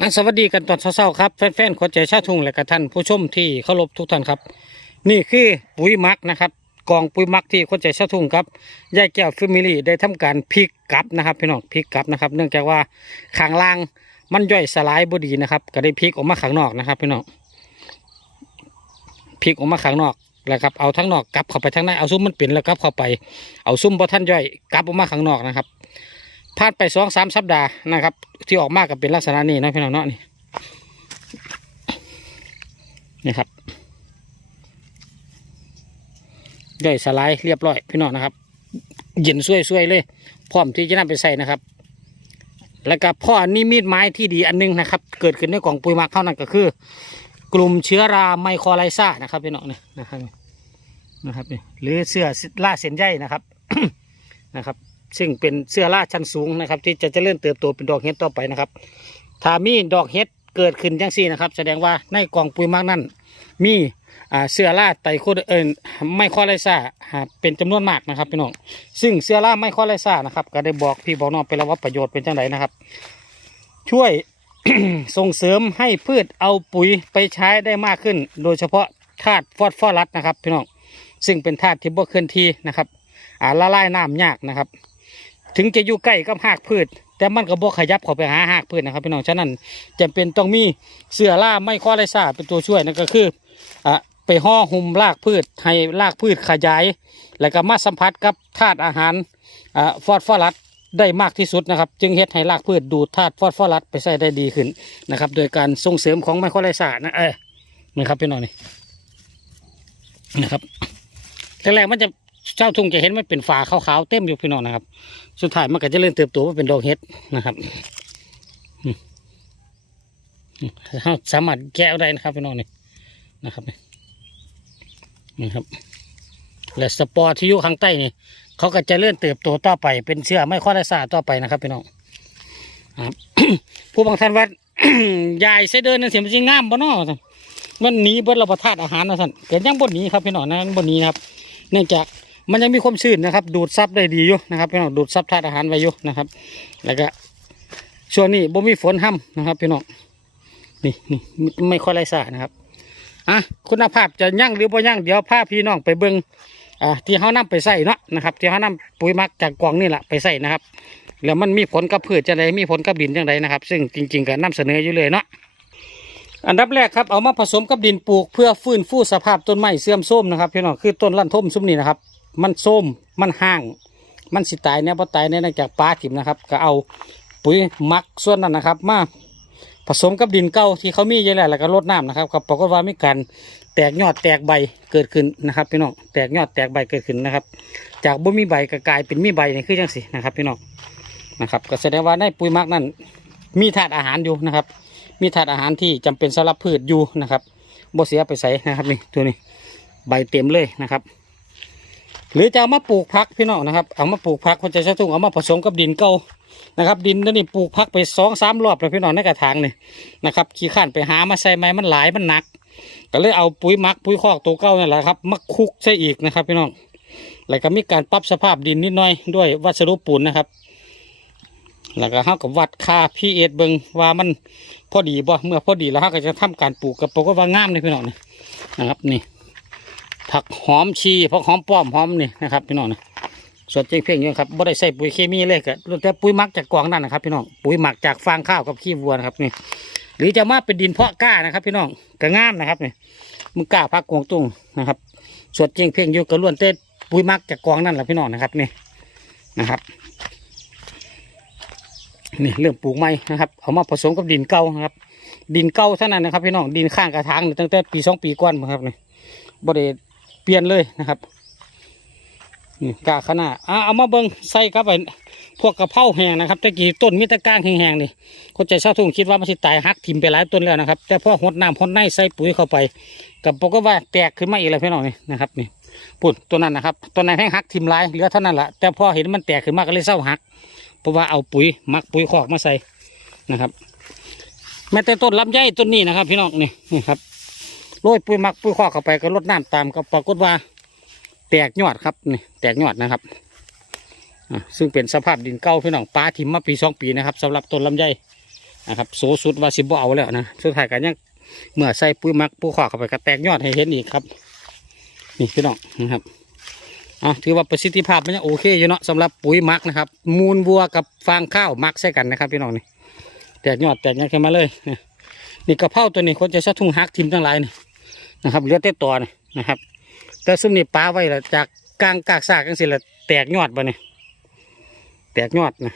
อันสวัสดีกันตอนเช้าๆครับแฟนๆขอใจชาทุ่งและกับท่านผู้ชมที่เคารพทุกท่านครับ นี่คือปุ๋ยมักนะครับกองปุ๋ยมักที่คนใจชาทุ่งครับยายแก้วฟิมิลี่ได้ทำการพลิกกลับนะครับพี่น้องพลิกกลับนะครับ เนื่องจากว่าข้างล่างมันย่อยสลายบดีนะครับ ก็ได้พลิกออกมาข้างนอกนะครับพี่น้องพลิกออกมาข้างนอกแล้วครับเอาทั้งนอกกลับเข้าไปทั้งในเอาซุ้มมันเป็นแล้วกลับเข้าไป เอาซุ้มพอท่านย่อยกลับออกมาข้างนอกนะครับ ผ่านไปสองสามสัปดาห์นะครับ ที่ออกมาก็เป็นลักษณะนี้นะพี่น้องเนาะนี่นี่ครับย่อยสลายเรียบร้อยพี่น้องนะครับเย็นช่วยๆเลย พร้อมที่จะนำไปใส่นะครับ แล้วก็พ่อนิมิตไม้ที่ดีอันหนึงนะครับ เกิดขึ้นในกล่องปุ๋ยหมักเท่านั้นก็คือ กลุ่มเชื้อราไมโครไลซ่านะครับพี่น้องนี่นะครับนะครับนี่หรือเสื้อล่าเส้นใยนะครับนะครับ ซึ่งเป็นเสื้อราชั้นสูงนะครับ ที่จะเจริญเติบโตเป็นดอกเห็ดต่อไปนะครับถ้ามีดอกเห็ดเกิดขึ้นจังซี่นะครับ แสดงว่าในกล่องปุ๋ยมักนั้นมีเสื้อราไตโคเดเอินไม่คอไลซ่าเป็นจำนวนมากนะครับพี่น้องซึ่งเสื้อราไม่คอไลซ่านะครับ ก็ได้บอกพี่บอกน้องไปแล้วว่าประโยชน์เป็นจังไดนะครับ ช่วยส่งเสริมให้พืชเอาปุ๋ยไปใช้ได้มากขึ้น โดยเฉพาะธาตุฟอสฟอรัสนะครับพี่น้องซึ่งเป็นธาตุที่บ่เคลื่อนที่นะครับละลายน้ำยากนะครับ ถึงจะอยู่ใกล้กับหากพืช แต่มันก็บ่ขยับเข้าไปหาหากพืชนะครับพี่น้องฉะนั้นจำเป็นต้องมีเสื้อล่าไม่ข้อไรซาเป็นตัวช่วยนั่นก็คืออะไปห่อหุ้มรากพืชให้รากพืชขยาย แล้วก็มาสัมผัสกับธาตุอาหารอ่าฟอสฟอรัสได้มากที่สุดนะครับ จึงเฮ็ดให้รากพืชดูดธาตุฟอสฟอรัสไปใส่ได้ดีขึ้นนะครับ โดยการส่งเสริมของไมโครไลซานะเออนะครับพี่น้องนี่นะครับแรกๆมันจะ เจ้าทุ่งจะเห็นมันเป็นฝาขาวๆเต็มอยู่พี่น้องนะครับ สุดท้ายมันก็จะเริ่มเติบโตมาเป็นดอกเห็ดนะครับเราสามารถแกะได้นะครับพี่น้องนี่นะครับนี่ครับ และสปอร์ที่อยู่ข้างใต้นี่เขาก็จะเลื่อนเติบโตต่อไป เป็นเชื้อไม่ข้อได้สาต่อไปนะครับพี่น้องครับผู้บางท่านว่ายายเสเดินนั่นเสียมันจริงงามบ่เนาะมันหนีเบิดเราประทานอาหารนะท่านเกิดยังบนนี้ครับพี่น้องนะบนนีนะครับ เนื่องจาก มันยังมีความชื้นนะครับ ดูดซับได้ดีอยู่นะครับพี่น้องดูดซับธาตุอาหารไว้อยู่นะครับ แล้วก็ช่วงนี้บ่มีฝนห้ำนะครับพี่น้องนี่นี่ไม่ค่อยไรสานะครับอะคุณภาพจะยั่งหรือบ่ยั่งเดี๋ยวพาพี่น้องไปเบิ่งอ่าที่เขานำไปใส่เนาะนะครับ ที่เขานำปุ๋ยมักจากกล่องนี่แหละไปใส่นะครับแล้วมันมีผลกับพืชจังไดมีผลกับดินจังไดนะครับ ซึ่งจริงๆก็นำเสนออยู่เลยเนาะอันดับแรกครับเอามาผสมกับดินปลูกเพื่อฟื้นฟูสภาพต้นไม้เสื่อมโทรมนะครับพี่น้องคือต้นลั่นทมซุ้มนี่นะครับ มันโทรมมันห่าง มันสิตายเนี่ยพอตายเนี่ยนองจากปลาถิ่มนะครับ ก็เอาปุ๋ยมักส่วนนั้นนะครับมาผสมกับดินเก่าที่เขามีเยอะแหละแล้วก็รดน้ำนะครับกับปรากฏว่ามีการแตกยอดแตกใบเกิดขึ้นนะครับพี่น้องแตกยอดแตกใบเกิดขึ้นนะครับ จากบ่มีใบก็กลายเป็นมีใบนี่คือจังสินะครับพี่น้องนะครับ ก็แสดงว่าในปุ๋ยมักนั้นมีธาตุอาหารอยู่นะครับ มีธาตุอาหารที่จำเป็นสำหรับพืชอยู่นะครับบ่เสียไปใส่นะครับนี่ตัวนี้ใบเต็มเลยนะครับ หรือจะเอามาปลูกพักพี่น้องนะครับเอามาปลูกพักคนจะใช้ทุ่งเอามาผสมกับดินเก่านะครับดินนั่นนี่ปลูกพักไปสองสามรอบเลยพี่น้องในกระถางนี่นะครับขี้ข้านไปหามาใส่ไม้มันหลายมันหนัก ก็เลยเอาปุ๋ยมักปุ๋ยคอกตัวเก่านี่แหละครับมาคุกใส่อีกนะครับ พี่น้องแล้วก็มีการปรับสภาพดินนิดหน่อยด้วยวัสดุปูนนะครับ แล้วก็เฮากับวัดค่าพีเอสเบิงว่ามันพอดีบ่เมื่อพอดีแล้วเฮาก็จะทำการปลูกกับปลูกก็ว่างามเลยพี่น้องนี่นะครับนี่ ผักหอมชีผักหอมป้อมหอมนี่นะครับพี่น้องนะส่วนจริงเพียงอยู่ครับบ่ได้ใส่ปุ๋ยเคมีเลยก็แต่ปุ๋ยหมักจากกองนั่นนะครับพี่น้องปุ๋ยหมักจากฟางข้าวกับขี้วัวนะครับนี่ หรือจะมาเป็นดินเพาะกล้านะครับ พี่น้องก็งามนะครับนี่มึงกล้าพักกวงตุ้งนะครับส่วนจริงเพียงอยู่ก็ล้วนแต่ปุ๋ยหมักจากกองนั่นแหละพี่น้องนะครับนี่นะครับนี่เริ่มปลูกใหม่นะครับเอามาผสมกับดินเก่านะครับ ดินเก่าเท่านั้นนะครับพี่น้องดินข้างกระถางตั้งแต่ปีสองปีก่อนมาครับนี่บริ เปลี่ยนเลยนะครับนี่กาขนาดอะเอามาเบิ้งใส่ครับไปพวกกระเพราแห้งนะครับตะกี้ต้นมิตรก้างแห้งๆนี่คนใจชาวทุ่งคิดว่ามันสิตายหักถิ่มไปหลายต้นแล้วนะครับ แต่พอหดน้ำหดในใส่ปุ๋ยเข้าไปกับปกฏว่าแตกขึ้นมาอีกแล้วพี่น้องนี่นะครับนี่ปุ่นตัวนั้นนะครับตัวนั้นแห้งหักถิ่มลายเหลือเท่านั้นแหละแต่พอเห็นมันแตกขึ้นมาก็เลยเศร้าหัก เพราะว่าเอาปุ๋ยมักปุ๋ยคอกมาใส่นะครับ แม้แต่ต้นลำไยต้นนี้นะครับ พี่น้องนี่นี่ครับ โรยปุ๋ยมักปุ๋ยคอกเข้าไปก็ลดน้ำตามก็ปรากฏว่า แตกยอดครับนี่แตกยอดนะครับซึ่งเป็นสภาพดินเก่าพี่น้องปลาทิมมาปีสองปีนะครับสำหรับต้นลำไยนะครับโซสุดว่าสิบเอาแล้วนะสุดท้ายกันยังเมื่อใส่ปุ๋ยมักปุ๋ยขอกเข้าไปก็แตกยอดให้เห็นอีกครับ นี่พี่น้องนะครับอะถือว่าประสิทธิภาพมันยังโอเคอยู่เนาะสำหรับปุ๋ยมักนะครับ มูลวัวกับฟางข้าวมักใส่กันนะครับ พี่น้องนี่แตกยอดแตกยังขึ้นมาเลยนี่กระเพราตัวนี้คนจะสะทุ่งหักทิมทั้งหลายนี่ นะครับเลือแต่ตัวนี่นะครับ แต่ซุ่มนี่ปลาไว้ละจากกลางกากซากกันสิละแตกยอดบ่เนี่ยแตกยอดนะ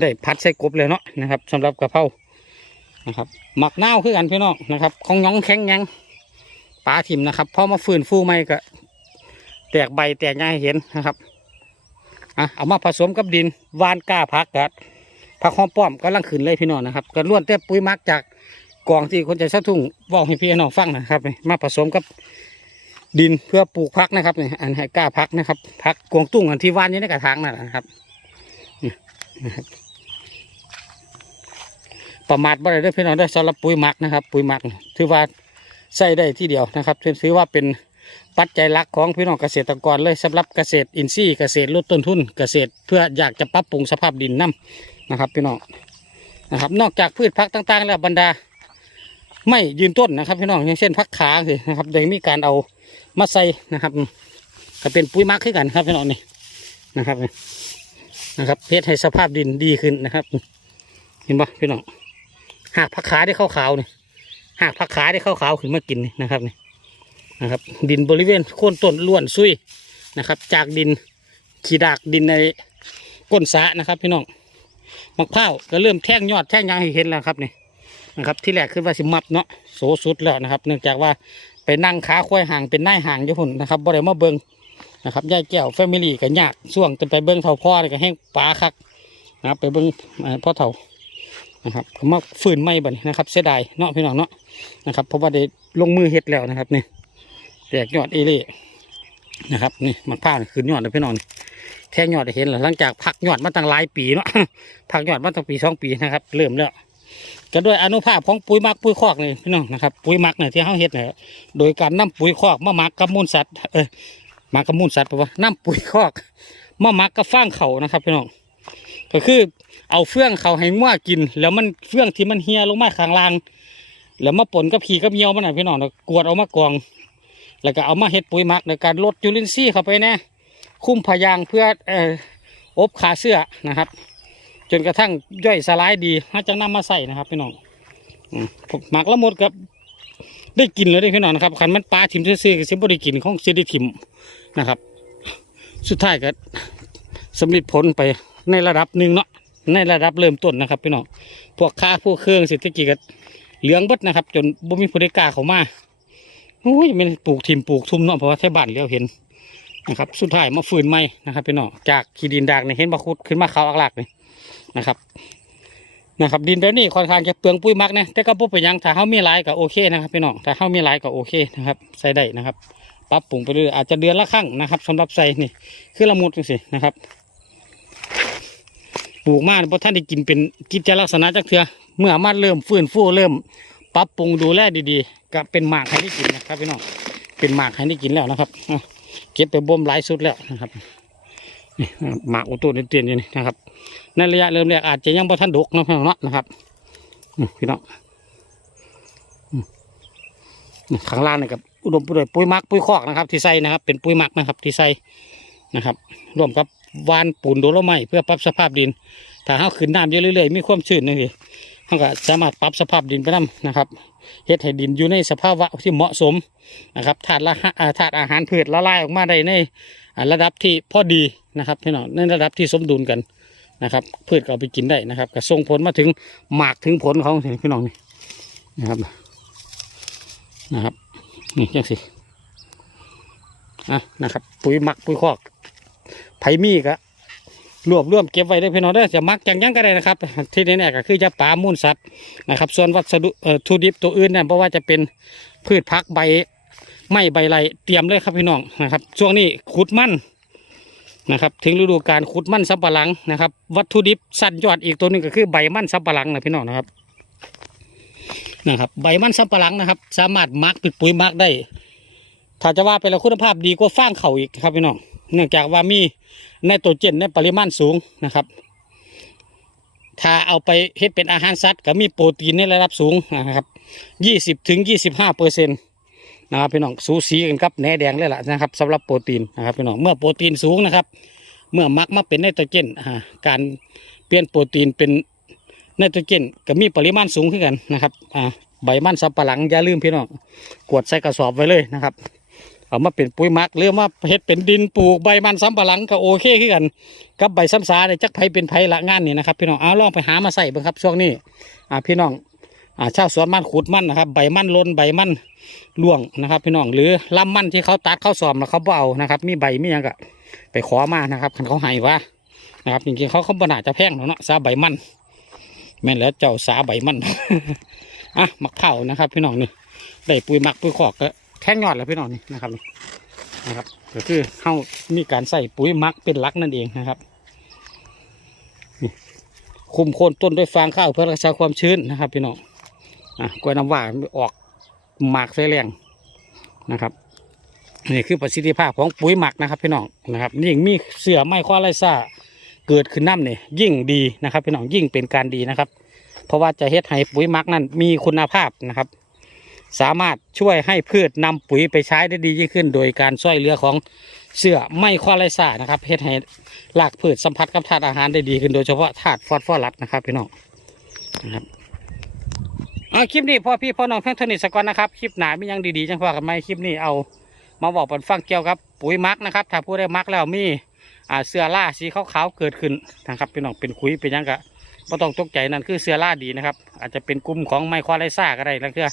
ได้พัดใส่กบเลยเนาะนะครับสำหรับกระเพรานะครับหมักเน่าคือกันพี่น้องนะครับของหยองแข็งยังปลาทิ่มนะครับพอมาฟื้นฟูใหม่ก็แตกใบแตกหญ้าให้เห็นนะครับอะเอามาผสมกับดินวานกล้าพักกับผักหอมป้อมกำลังขึ้นเลยพี่น้องนะครับก็ล้วนแต่ปุ๋ยมักจาก กองที่คนใจสะทุ่งบอกให้พี่น้องฟังนะครับนี่มาผสมกับดินเพื่อปลูกพักนะครับนี่อันให้กล้าพักนะครับพักกวงตุ้งอันที่ว่านอยู่ในกระถางนั่นนะครับนี่นะครับ ประมาทบ่ได้ด้อพี่น้องได้สำหรับปุ๋ยหมักนะครับ ปุ๋ยหมักถือว่าใส่ได้ที่เดียวนะครับถือว่าเป็นปัจจัยหลักของพี่น้องเกษตรกรเลยสำหรับเกษตรอินทรีย์เกษตรลดต้นทุน เกษตรเพื่ออยากจะปรับปรุงสภาพดินน้ำนะครับ พี่น้องนะครับ นอกจากพืชพักต่าง ๆ แล้วบรรดา ไม่ยืนต้นนะครับพี่น้องอย่างเช่นพักขาคือนะครับโดยมีการเอามาใส่นะครับ ก็เป็นปุ๋ยมักขึ้นกันครับพี่น้องนี่นะครับนะครับเพชรให้สภาพดินดีขึ้นนะครับ เห็นปะพี่น้องหากผักขาได้ขาวๆนี่หากผักขาได้ขาวๆขึ้นมากินนี่นะครับนี่นะครับ ดินบริเวณโคนต้นล้วนซุยนะครับ จากดินขีดากดินในก้นสะนะครับ พี่น้องมะพร้าวก็เริ่มแท่งยอดแท่งยางให้เห็นแล้วครับนี่ นะครับที่แรกขึ้นว่าสิมับเนาะโสสุดแล้วนะครับ เนื่องจากว่าไปนั่งขาควายห่างเป็นหนายห่างอยู่พุ่นนะครับบ่ได้มาเบิงนะครับยายแก้วแฟมิลี่ก็ยากช่วงจะไปเบิงเท่าพ่อนี่ก็แห้งปลาคักนะครับไปเบิงพ่อเท่านะครับผมมาฝืนไม่บันนะครับ เสียดายเนาะพี่น้องเนาะนะครับเพราะว่าได้ลงมือเฮ็ดแล้วนะครับนี่แตกยอดเอเล่นะครับนี่มันผ้าขึ้นยอดเลยพี่น้องแท่งยอดเห็นหลังจากพักยอดมาตั้งหลายปีเนาะพักยอดมาตั้งปีสองปีนะครับ เริ่มแล้ว ก็ด้วยอนุภาพของปุ๋ยหมักปุ๋ยคอกนี่พี่น้องนะครับปุ๋ยหมักเนี่ยที่เขาเฮ็ดเนี่ยโดยการนำปุ๋ยคอกมาหมักกับมูลสัตว์เออหมักกับมูลสัตว์ปลว่านำปุ๋ยคอกมาหมักกับฟางเขานะครับพี่น้องก็คือเอาเฟื่องเขาให้มั่วกิน แล้วมันเฟื่องที่มันเฮียลงมาข้างล่าง แล้วมาปนกับผีกับเหี่ยวมันหน่ะพี่น้องกวดเอามากอง แล้วก็เอามาเฮ็ดปุ๋ยหมักในการลดจุลินทรีย์เข้าไปแน่คุ้มพยางเพื่อเอ่ออบขาเสื้อนะครับ จนกระทั่งย่อยสลายดีหาจังนำมาใส่นะครับพี่น้องผมหมักละหมดกับได้กินเลยได้พี่น้องนะครับขันมันปลาถิ่มซื่อๆก็สิบ่ได้กินของสิได้ถิ่มนะครับ สุดท้ายก็สำเร็จผลไปในระดับหนึ่งเนาะในระดับเริ่มต้นนะครับพี่น้องพวกค่าพวกเครื่องเศรษฐกิจก็เหลืองบดนะครับ จนบ่มีผู้ใดกล้าเข้ามาโอ้ยมันปลูกถิ่มปลูกทุ่มเนาะเพราะว่าแท่บ้านเลี้ยวเห็นนะครับ สุดท้ายมาฝืนใหม่นะครับพี่น้องจากขี้ดินดากเนี่ยเห็นบาคุดขึ้นมาเขาอักลักเลย นะครับนะครับ ดินแบบนี้ค่อนข้างจะเปลืองปุ๋ยมักนะแต่ก็บ่เป็นยังถ้าเฮามีหลายก็โอเคนะครับพี่น้องถ้าเฮามีหลายก็โอเคนะครับใส่ได้นะครับปรับปรุงไปเรื่อยอาจจะเดือนละครั้งนะครับสำหรับใส่นี่คือละมุดจังซี่นะครับปลูกมาเพราะท่านได้กินเป็นกิจลักษณะจักเทือเมื่อมันเริ่มฟื้นฟูเริ่มปรับปรุงดูแลดีๆ ก็เป็นหมากให้ได้กินนะครับพี่น้องเป็นหมากให้ได้กินแล้วนะครับอะเก็บไปบ่มหลายสุดแล้วนะครับนี่หมากอุตุนเตียนๆอยู่นี่นะครับ ในระยะเริ่มแรกอาจจะยังบ่ทันดกนะพี่น้องเนาะนะครับพี่น้องข้างล่างนี่กับอุดมไปด้วยปุ๋ยหมักปุ๋ยคอกนะครับ ที่ใส่นะครับ เป็นปุ๋ยหมักนะครับ ที่ใส่นะครับรวมกับวานปูนโดโลไม้เพื่อปรับสภาพดิน ถ้าเฮาขึ้นน้ำเยอะเรื่อยๆมีความชื้นนี่สิเฮาก็สามารถปรับสภาพดินไปนํนะครับเฮ็ดให้ดินอยู่ในสภาวะที่เหมาะสมนะครับธาตุละหะอ่าธาตุอาหารพืชละลายออกมาได้ในระดับที่พอดีนะครับพี่น้องในระดับที่สมดุลกัน นะครับพืชก็เอาไปกินได้นะครับก็ส่งผลมาถึงหมากถึงผลของสิพี่น้องนี่นะครับนะครับนี่จังสิอะนะครับ ปุ๋ยหมักปุ๋ยคอกไผ่มีก็รวบรวมเก็บไว้ได้พี่น้องได้จะหมักจังยังก็ได้นะครับ ที่แน่ๆก็คือจะปลามูลสัตว์นะครับ ส่วนวัสดุเอ่อทูดิบตัวอื่นเนั่นเพราะว่าจะเป็นพืชพักใบไม้ใบไรเตรียมเลยครับพี่น้องนะครับ ช่วงนี้ขุดมั่น นะครับ ถึงฤดูการขุดมันสับปะหลังนะครับ วัตถุดิบสั้นยอดอีกตัวนึงก็คือใบมันสับปะหลังนะพี่น้องนะครับนะครับ ใบมันสับปะหลังนะครับ สามารถหมักเป็นปุ๋ยหมักได้ ถ้าจะว่าไปแล้วคุณภาพดีกว่าฟางเข่าอีกครับพี่น้องเนื่องจากว่ามีไนโตรเจนในปริมาณสูงนะครับ ถ้าเอาไปเฮ็ดเป็นอาหารสัตว์ก็มีโปรตีนในระดับสูงนะครับยี่สิบถึงยี่สิบห้าเปอร์เซ็นต์ นะครับพี่น้องสูสีกันครับแหนแดงเลยล่ะนะครับสำหรับโปรตีนนะครับพี่น้องเมื่อโปรตีนสูงนะครับ เมื่อมักมาเป็นไนโตรเจนการเปลี่ยนโปรตีนเป็นไนโตรเจนก็มีปริมาณสูงขึ้นกันนะครับอ่าใบมันสับปะหลังอย่าลืมพี่น้องกวดใส่กระสอบไว้เลยนะครับเอามาเป็นปุ๋ยมักหรือมาเฮ็ดเป็นดินปลูกใบมันสำปะหลังก็โอเคขึ้นกัน กับใบซ้ำซาเนี่ยจักไผเป็นไผละงานนี่นะครับพี่น้องเอาลองไปหามาใส่บ้างครับช่วงนี้อ่าพี่น้อง อ่าชาวสวนมันขุดมันนะครับใบมันลนใบมันร่วงนะครับ พี่น้องหรือลำมันที่เขาตัดเข้าซอมแล้วเขาเบานะครับ มีใบมีหยังก็ไปขอมานะครับคันเขาให้ว่านะครับจริงๆเขาเขาบนาจะแพงหรอเนาะสาใบมันแม่นแล้วเจ้าสาใบมันอะมักเผานะครับ พี่น้องนี่ได้ปุ๋ยมักปุ๋ยขอกก็แท่งยอดแล้วพี่น้องนี่นะครับนี่นะครับก็คือเข้ามีการใส่ปุ๋ยมักเป็นลักนั่นเองนะครับคุมโคนต้นด้วยฟางข้าวเพื่อรักษาความชื้นนะครับ พี่น้อง กล้วยน้ำว้าออกหมากใส่แรงนะครับนี่คือประสิทธิภาพของปุ๋ยหมักนะครับพี่น้องนะครับยิ่งมีเสือไม้ควาไรซ่าเกิดขึ้นน้ำเนี่ยยิ่งดีนะครับพี่น้องยิ่งเป็นการดีนะครับ เพราะว่าจะเฮ็ดให้ปุ๋ยหมักนั้นมีคุณภาพนะครับ สามารถช่วยให้พืชนำปุ๋ยไปใช้ได้ดียิ่งขึ้น โดยการช่วยเหลือของเสือไม้ควาไรซ่านะครับเฮ็ดให้หลากพืชสัมผัสกับธาตุอาหารได้ดีขึ้นโดยเฉพาะธาตุฟอสฟอรัสนะครับพี่น้องนะครับ เอาคลิปนี้พ่อพี่พ่อน้องเพื่อนทนิสกอนนะครับคลิปหนามียังดีๆจังพอกันไหมคลิปนี้เอามาบอกปันฟังเกี่ยวกับปุ๋ยมักนะครับ ถ้าผู้ได้มักแล้วมีอ่าเสื้อล่าสีขาวๆเกิดขึ้นนะครับพี่น้องเป็นคุยเป็นยังกะไม่ต้องตกใจนั่นคือเสื้อล่าดีนะครับ อาจจะเป็นกลุ่มของไมโครไลซ่าก็ได้นั่นคือ